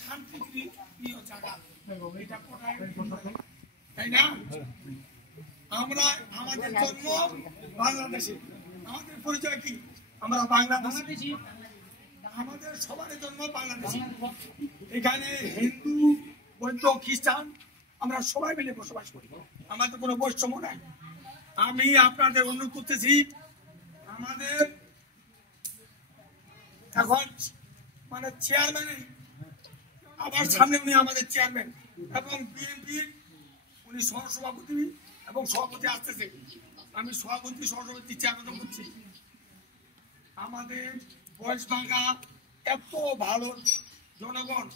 শান্তিপ্রিয় জায়গা, এটা তাই না? আমরা আমাদের জন্ম বাংলাদেশে, আমাদের পরিচয় কি? আমরা বাংলাদেশি, আমাদের সবার জন্ম বাংলাদেশি। এখানে হিন্দু, বৌদ্ধ, খ্রিস্টান আমরা সবাই মিলে বসবাস করি, আমাদের কোনো বৈষম্য নাই। আমি আপনাদের অনুরোধ করতেছি, আমাদের এখন মানে চেয়ারম্যান, আবার সামনে উনি আমাদের চেয়ারম্যান এবং বিএনপির উনি সহসভাপতি এবং সভাপতি আসতেছে। আমি সভাপতি সহসভাপতি চেয়ারম্যান করছি। আমাদের বয়সভাঙ্গা এত ভালো জনগণ,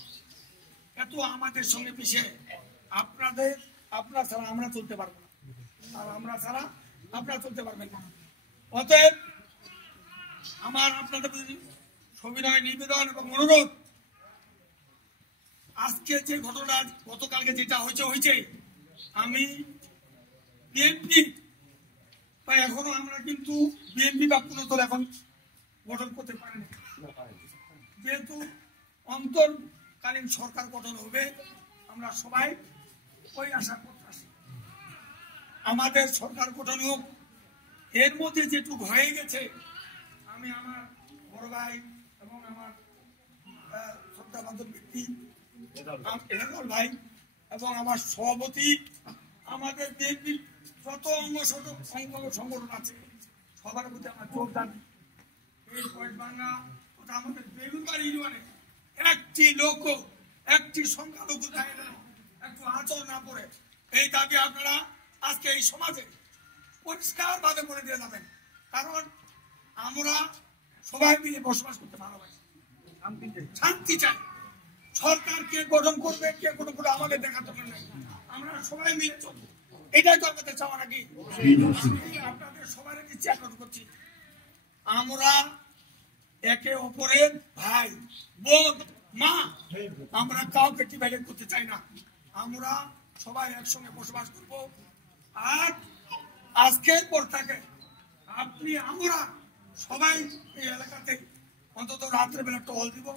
এত আমাদের সঙ্গে মিশে, আপনারা ছাড়া আমরা চলতে পারবো না, আর আমরা ছাড়া আপনারা চলতে পারবেন না। অতএব আমার আপনাদের প্রতি সবিনয় নিবেদন এবং অনুরোধ, আজকে যে ঘটনা, গতকালকে যেটা হয়েছে, আমি বিএনপি বা এখনো আমরা কিন্তু বিএনপি বা কোনো দল এখন গঠন করতে পারেনি, যেহেতু অন্তর্কালীন সরকার গঠন হবে, আমরা সবাই ওই আশা করতে আসি আমাদের সরকার গঠন হোক। এর মধ্যে যেটুকু হয়ে গেছে, আমি আমার বড় ভাই এবং আমার শ্রদ্ধাভাজন ব্যক্তি এনাদল ভাই এবং আমার সভাপতি, আমাদের বিএনপির যত অঙ্গ সংগঠন আছে সবার প্রতি আমার যোগদান। এই বয়সভাঙ্গা তথা আমাদের বেগুনবাড়ি ইউনিয়নে একটি লোক, একটি সংখ্যালঘু একটু আচরণ না করে, এই দাবি আপনারা আজকে এই সমাজে পরিষ্কার ভাবে করে দিয়ে যাবেন। কারণ আমরা সবাই মিলে বসবাস করতে ভালোবাসি, শান্তি চাই। সরকার কে গঠন করবে, কে গঠন করবে আমাদের দেখার দরকার নেই, আমরা সবাই মিলে চলবো, এটাই তো আমাদের চাওয়া নাকি? আপনাদের সবাই চেষ্টা করছি, আমরা একে অপরের ভাই, বোন, মা, আমরা কাউকে ডিভাইড করতে চাই না। আমরা সবাই একসঙ্গে বসবাস করব। আর আজকের পর থেকে আমরা সবাই এই এলাকাতে অন্তত রাত্রে বেলা টহল দিব,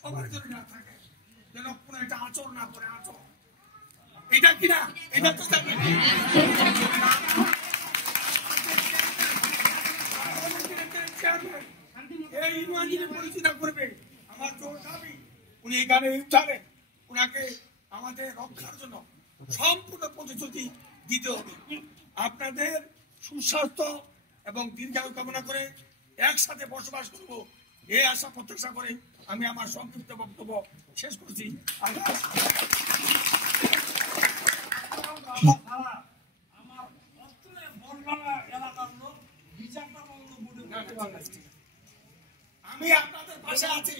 সবার জন্য না থাকে, যেন কোনো একটা আচর না করে। আচর এটা কিনা, এটা তো এই ইউনিয়ন যিনি পরিচালনা করবে, আমার জোর দাবি উনি এখানে উঠাবেন, উনাকে আমাদের রক্ষার জন্য সম্পূর্ণ প্রতিশ্রুতি দিতে হবে। আপনাদের সুস্বাস্থ্য এবং দীর্ঘায়ু কামনা করে একসাথে বসবাস করব, এই আশা প্রত্যাশা করে আমি আমার সংক্ষিপ্ত বক্তব্য শেষ করছি। আমি আপনাদের পাশে আছি,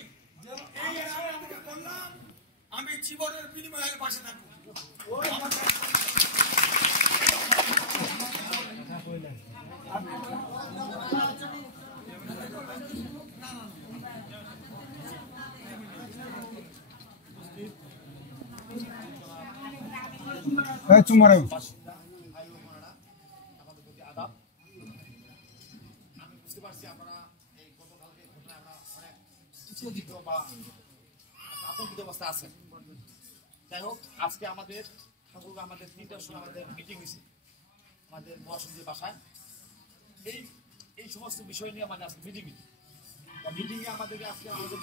এই এলাকাকে বললাম আমি জীবনের বিনিময়ের পাশে থাকবো। চুমারে যাই হোক, আজকে আমাদের ঠাকুর আমাদের 3টার সময় আমাদের মিটিং হয়েছে আমাদের মহাসমিতির বাসায়। এই সমস্ত বিষয় নিয়ে আমাদের আজকে মিটিংয়ে আমাদেরকে আজকে আমাদের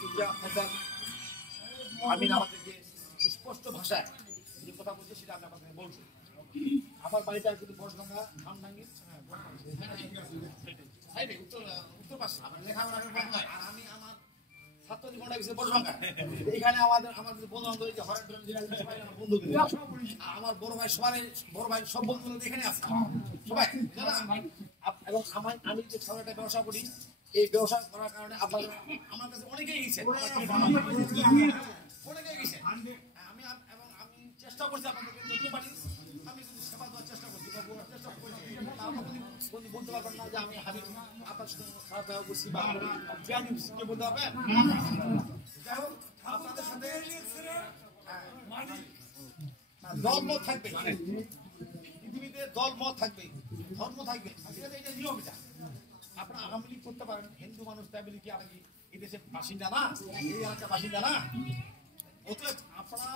আমি আমাদেরকে স্পষ্ট ভাষায় যে কথা বলছে সেটা আমি আপনাদের বলছি। আমার বাড়িটা কিন্তু বসভাঙ্গা ধানডাঙ্গি উত্তর পাশে, আর আমি আমার ছাত্র জীবনটা গেছে বসভাঙ্গা। এখানে আমাদের বন্ধু বান্ধব বন্ধু, আমার বড় ভাই সব বন্ধু এখানে আছে সবাই। এবং আমি যে খাবারটা ব্যবসা করি, এই ব্যবসা করার কারণে আপনাদের আমার কাছে অনেকেই গেছে, আমি চেষ্টা করছি আপনাদেরকে যত পারি আমি কিন্তু সেবা দেওয়ার চেষ্টা করছি। বলতে পারবেন না যে আমি আপনার সাথে খারাপ ব্যবহার করছি বা কে বলতে পারবেন। যাই হোক, আপনাদের সাথে দলমত থাকবে, পৃথিবীতে দলমত থাকবে, ধর্ম থাকবে, এটা নিয়ম। এটা আপনারা আওয়ামী লীগ করতে পারেন, হিন্দু মানুষ তাই বলি কি আর কি এই দেশের বাসিন্দা না, এই এলাকার বাসিন্দা না? অতএব আপনারা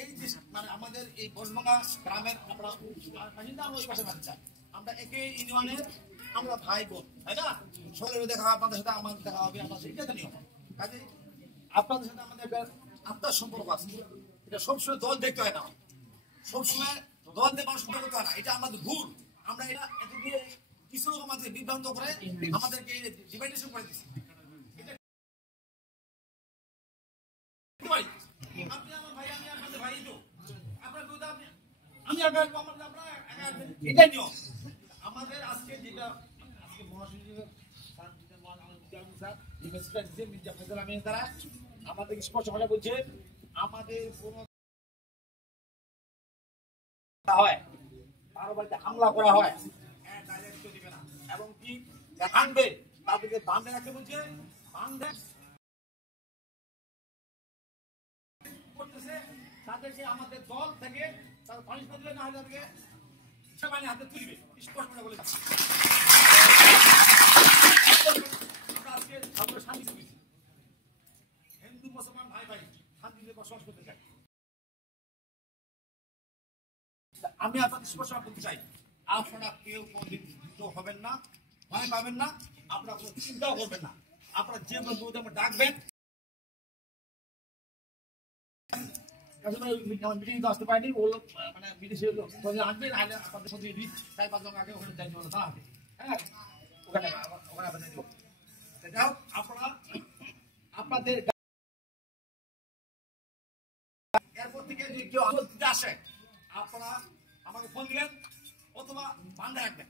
এই যে মানে আমাদের এই বনভাঙা গ্রামের আপনারা বাসিন্দা, আমরা ওই পাশে বাড়ি চাই, আমরা একে ইউনিয়নের আমরা ভাই বোন, তাই না? শহরে দেখা আপনাদের সাথে আমাদের দেখা হবে, আমরা সেটা তো নিয়ম। কাজে আপনাদের সাথে আমাদের একটা আত্মার সম্পর্ক আছে, এটা সবসময় দল দেখতে হয় না, সবসময় দল দিয়ে মানুষ করতে হয় না, এটা আমাদের ভুল। আমরা এটা এত দিয়ে কিছু লোক আমাদের বিভ্রান্ত করে আমাদেরকে ডিভাইডেশন করে দিচ্ছে। আপনি আমার ভাই, আমি আপনাদের ভাই, তো আপনার দুধ আমি আগে আসবো, আমাদের আপনারা আগে আসবেন, এটাই নিয়ম আমাদের। আজকে যেটা আজকে আমাদের স্পষ্ট ভাষা বলছে, আমাদের কোন হয় কারো বাড়িতে হামলা করা হয় দিবে না, এবং কি আনবে তাদেরকে বান্ধে রাখতে বলছে, বান্ধে করতেছে তাদেরকে আমাদের দল থেকে তার পানিশমেন্ট দিবে, না হলে তাদেরকে সেবানি হাতে তুলবে, স্পষ্ট করে বলে আমরা আজকে আমরা শান্তি পেয়েছি, হিন্দু মুসলমান ভাই ভাই শান্তিতে বসবাস করতে চাই। আমি আপনাদের স্পষ্ট বলতে চাই, আপনারা কেউ কোনদিন হবেন না, ভয় পাবেন না, আপনারা কোনো চিন্তাও করবেন না, আপনারা যে কোনো ডাকবেন। মিটিং আসতে পারেনি, ও মানে বিদেশে আসবেন, আপনাদের সাথে 4-5 জন আগে ওখানে যাই বলে দাঁড়াবে, হ্যাঁ ওখানে আপনাদের দেবো। যাও আপনারা আপনাদের এরপর থেকে যদি কেউ আসে আপনারা আমাকে ফোন দিবেন অথবা বান্ধা রাখবেন,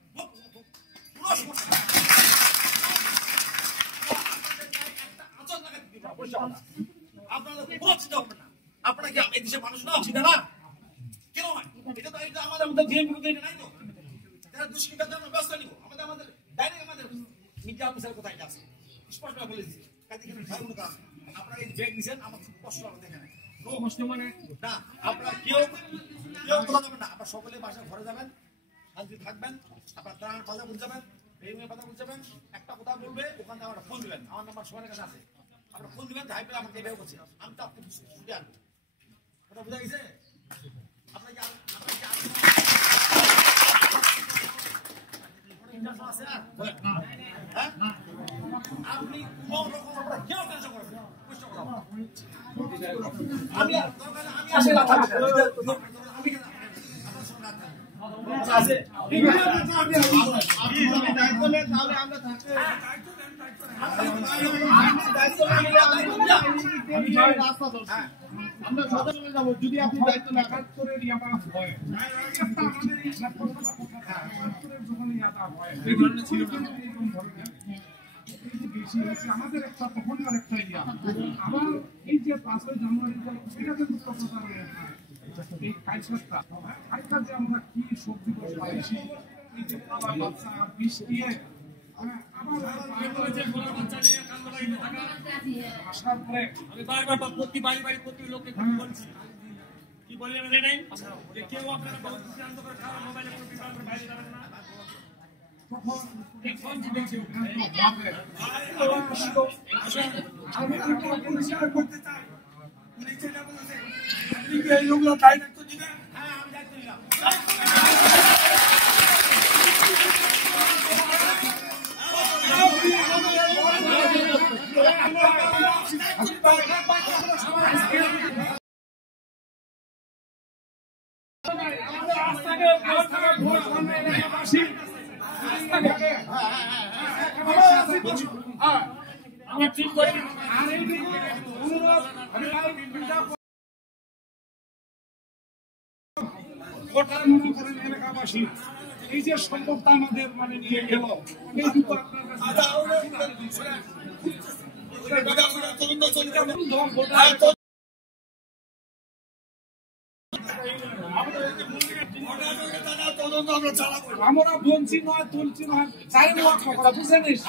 আপনারা কোনো চিন্তা করবেন না। আপনারা কি এই দেশের মানুষ না, চিন্তা না কেন হয়? এটা তো এটা আমাদের মধ্যে যে বিরুদ্ধে এটা নাই তো, যারা দুষ্কৃতাদের আমরা ব্যবস্থা নিব, আমাদের ডাইরেক্ট আমাদের মিডিয়া অফিসার কোথায় আছে স্পষ্ট বলে দিচ্ছি। কাজে কিন্তু ভয় কোনো কারণ, আপনারা এই ব্যাগ দিচ্ছেন আমার খুব কষ্ট হবে, দেখে নেয় কষ্ট মানে না, আপনারা কেউ কোথাও যাবেন না, আপনারা সকলে বাসায় ঘরে যাবেন, শান্তি থাকবেন, আপনার দাঁড়ান বাজার বুঝে যাবেন, এই মেয়ে বাজার বুঝে যাবেন, একটা কথা বলবে ওখানে আমার ফোন দিবেন, আমার নাম্বার সবার কাছে আছে, আপনারা ফোন দিবেন, যাই পেলে আমাকে এভাবে করছে, আমি তো আপনি ছুটে আনবো, কথা বোঝা গেছে? আপনার কি আছে আর হ্যাঁ আপনি কোন রকম আপনারা কেউ টেনশন করবেন না, আমি আসলে আমি আছে দায়িত্ব নেন, তাহলে আমরা থাকতে আমরা সদা চলে যাবো যদি আপনি দায়িত্ব না কাজ করে হয় আমাদের একটা তখনকার একটা ইয়া আবার এই যে 5ই জানুয়ারি এটা কিন্তু এই কাজটা আজকাল যে আমরা কি সবজি পাইছি, এই যে বাচ্চা বৃষ্টি আসার পরে আমি বারবার প্রতি বাড়ি প্রতি লোককে বলছি, কি বললেন জানেন যে কেউ আপনারা বহুত সিদ্ধান্ত করে খাওয়া মোবাইলে প্রতি বাইরে যাবেন না, তখন এই ফোন দেখছি আমি পরিষ্কার করতে চাই, উনি যেটা বলেছে আপনি কি এই লোকগুলো দায়িত্ব দিবেন? হ্যাঁ আমি দায়িত্ব নিলাম। আমার ঠিক করে আর এইটুকু অনুরোধ গোটা মনে করেন এলাকাবাসী এই যে সম্পদটা আমাদের মানে নিয়ে গেল এইটুকু আপনার কাছে আমরা বলছি নয় তুলছি নয় চাই কথা বুঝে নিস